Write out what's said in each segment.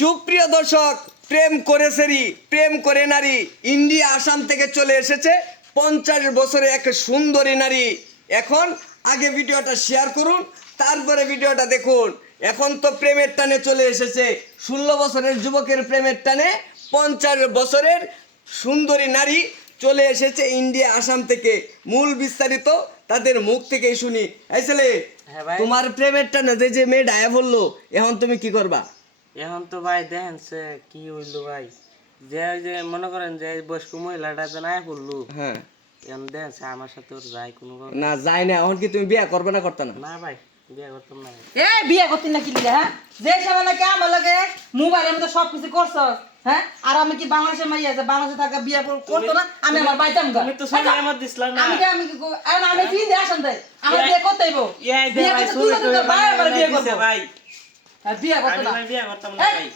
সুপ্রিয় দর্শক, প্রেম করে সেরি প্রেম করে নারী ইন্ডিয়া আসাম থেকে চলে এসেছে 50 বছরে এক সুন্দরী নারী। এখন আগে ভিডিওটা শেয়ার করুন, তারপরে ভিডিওটা দেখুন। এখন তো প্রেমের টানে চলে এসেছে, 16 বছরের যুবকের প্রেমের টানে 50 বছরের সুন্দরী নারী চলে এসেছে ইন্ডিয়া আসাম থেকে। মূল বিস্তারিত তাদের মুখ থেকেই শুনি। এই ছেলে, তোমার প্রেমের টানে যে মেয়ে ডায়া বললো, এখন তুমি কি করবা? এখন তো ভাই দেখেন সে কি হইলো ভাই, যে ওই যে মনে করেন যে বয়স্ক মহিলাটা যে নাই পড়লো, হ্যাঁ, এখন দেখেন সে আমার সাথে ওর যায় কোনো না যায় না। এখন কি তুমি বিয়ে করবে না করতে না? না ভাই, বিয়ে করতাম না। এ বিয়ে করতে না কি লিগে, হ্যাঁ? যে সময় নাকি আমার লাগে মোবাইলের মধ্যে সবকিছু করছ, হ্যাঁ? আর আমি কি বাংলাদেশে মাইয়া আছে, বাংলাদেশে থাকা বিয়ে করতো না, আমি আমার বাইতাম গা। তুমি তো সবাই আমার দিছলা না। আমি কি দিয়ে আসেন তাই আমার বিয়ে করতে হইব। বিয়ে করতে তুই তো বারবার বিয়ে করতে ভাই, আর বিয়ে করতে না। আমি বিয়ে করতাম না ভাই।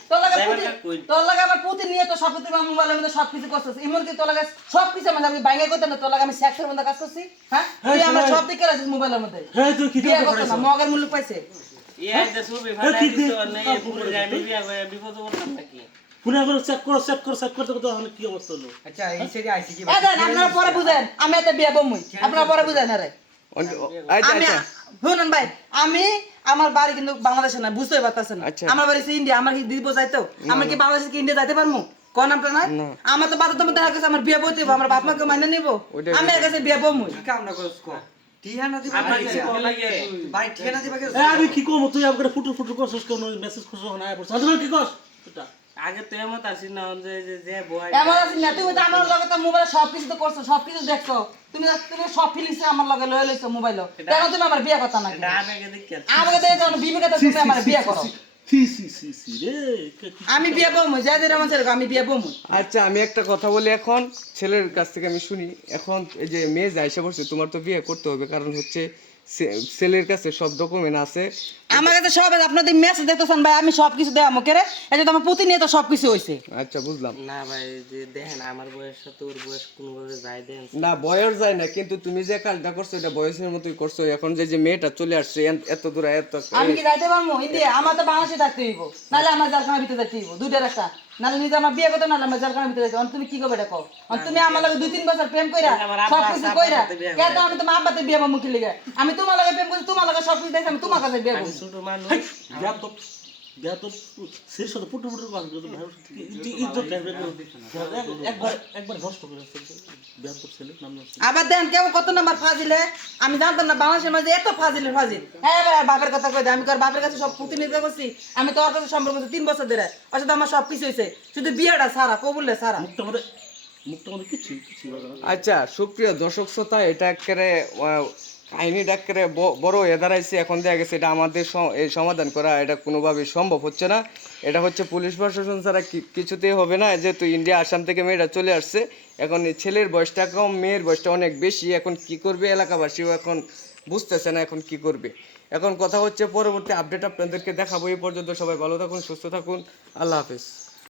তোর লাগে আমার পুতি নিয়ে তো সব কিছু মোবাইলের মধ্যে সবকিছু করছিস, এমন কি তোর লাগে সবকিছু মানে আমি বাইঙ্গা করতাম না, তোর লাগে আমি সেক্সের মধ্যে কাজ করছি, হ্যাঁ? তুই আমার সব দিকে রাখিস মোবাইলের মধ্যে। হ্যাঁ তুই কি বিয়ে করতে না, মগের মূল্য পাইছে। এই যে সুবি ভাই দিছো না, এই পুরো আমি বিয়ে করে বিপদ করতাম নাকি? পুরা করে চেক করতে তাহলে কি অবস্থা হলো? আচ্ছা এই সেরি আইছে কি এই দেন, আপনারা পরে বুঝেন, আমি এত বিয়ে বমুই, আপনারা পরে বুঝেন। আরে আচ্ছা আমি আচ্ছা শুনুন ভাই, আমি আমার বাড়ি কিন্তু বাংলাদেশে না, বুঝতেই পারতেছেন না। আচ্ছা। আমার বাড়ি হচ্ছে ইন্ডিয়া, আমার কি দিব যাইতো? আমি কি বাংলাদেশে কি ইন্ডিয়া যাইতে পারবো? কোন নামটা না? আমার তো বাধ্যতামূলক দেখা গেছে আমার বিয়ে বইতে হবে, আমার বাপ মাকে মাইনে নিব, আমি এর কাছে বিয়ে বমুই। কি কাম না করছ কো টিহানা দিবা আমার কি কিছু ভালো লাগে। ভাই টিহানা দিবা কি এ আমি কি করব, তুই আমাকে ফুটু করছিস কোন মেসেজ করছিস না আয় পড়ছ আজ কি করছ এটা আগে তো এমন আসি না যে যে যে বয় এমন আছে না, তুমি তো আমার লগে তো মোবাইলে সবকিছু তো করছো, সবকিছু দেখছো, তুমি সব ফিলিংস আমার লগে লয়ে লইছো মোবাইলে, কেন তুমি আমার বিয়ে কথা না? এটা আগে দেখি আমাকে দেখে জানো বিবেকে তুমি আমার বিয়ে করো। সি রে আমি বিয়ে বমুই, যাই দিন আমার ছেলে আমি বিয়ে বমুই। আচ্ছা, আমি একটা কথা বলি। এখন ছেলের কাছ থেকে আমি শুনি, এখন এই যে মেয়ে যায় এসে বলছে তোমার তো বিয়ে করতে হবে, কারণ হচ্ছে ছেলের কাছে সব ডকুমেন্ট আছে। আমার কাছে সব আছে, আপনাদের মেসেজ দেখতেছেন ভাই, আমি সবকিছু দেয়া মুখেরে, এই যে তোমার পুতি নিয়ে তো সবকিছু হইছে। আচ্ছা, বুঝলাম। না ভাই, যে দেখেন আমার বয়স সাথে ওর বয়স কোনোভাবে যায় দেন না, বয়স যায় না, কিন্তু তুমি যে কাজটা করছো এটা বয়সের মতোই করছো। এখন যে মেয়েটা চলে আসছে এত দূর এত আমি কি যাইতে পারবো ইন্ডিয়া? আমার তো বাংলাদেশে থাকতে হইব, নাহলে আমার জেলখানার ভিতরে যাইতে হইব, দুইটার একটা। নাহলে নিজে আমার বিয়ে করতে, নাহলে আমার জেলখানার ভিতরে যাইতে। তুমি কি করবে এটা কও? তুমি আমার লাগে 2-3 বছর প্রেম কইরা সবকিছু কইরা কেন আমি তোমার আব্বাতে বিয়ে করবো কি লিগে? আমি তোমার লাগে প্রেম করছি, তোমার লাগে সবকিছু দেখছি, আমি তোমার কাছে বিয়ে করবো। ছোট মানুষ বিয়া তো সেই সাথে ফুটু কথা বলতো ভাই ইজ্জত একবার নষ্ট করে বিয়া তো ছেলে নাম না আবার দেন কেউ কত নাম্বার ফাজিলে, আমি জানতাম না বাংলাদেশের মাঝে এত ফাজিলের ফাজিল। হ্যাঁ ভাই, বাপের কথা কই দে, আমি কার বাপের কাছে সব প্রতিনিধিত্ব করছি, আমি তো ওর কাছে সম্পর্ক করছি 3 বছর ধরে, ওর সাথে আমার সব কিছু হয়েছে, শুধু বিয়েটা সারা, কবুলে সারা। মুখটা মধ্যে কিছু আচ্ছা, সুপ্রিয় দর্শক শ্রোতা, এটা একেবারে কাহিনীটা একেবারে বড় হয়ে দাঁড়াইছে। এখন দেখা গেছে এটা আমাদের এই সমাধান করা এটা কোনোভাবেই সম্ভব হচ্ছে না। এটা হচ্ছে পুলিশ প্রশাসন ছাড়া কিছুতেই হবে না, যেহেতু ইন্ডিয়া আসাম থেকে মেয়েরা চলে আসছে। এখন এই ছেলের বয়সটা কম, মেয়ের বয়সটা অনেক বেশি। এখন কি করবে এলাকাবাসীও এখন বুঝতেছে না এখন কি করবে। এখন কথা হচ্ছে পরবর্তী আপডেট আপনাদেরকে দেখাবো। এই পর্যন্ত সবাই ভালো থাকুন, সুস্থ থাকুন, আল্লাহ হাফেজ।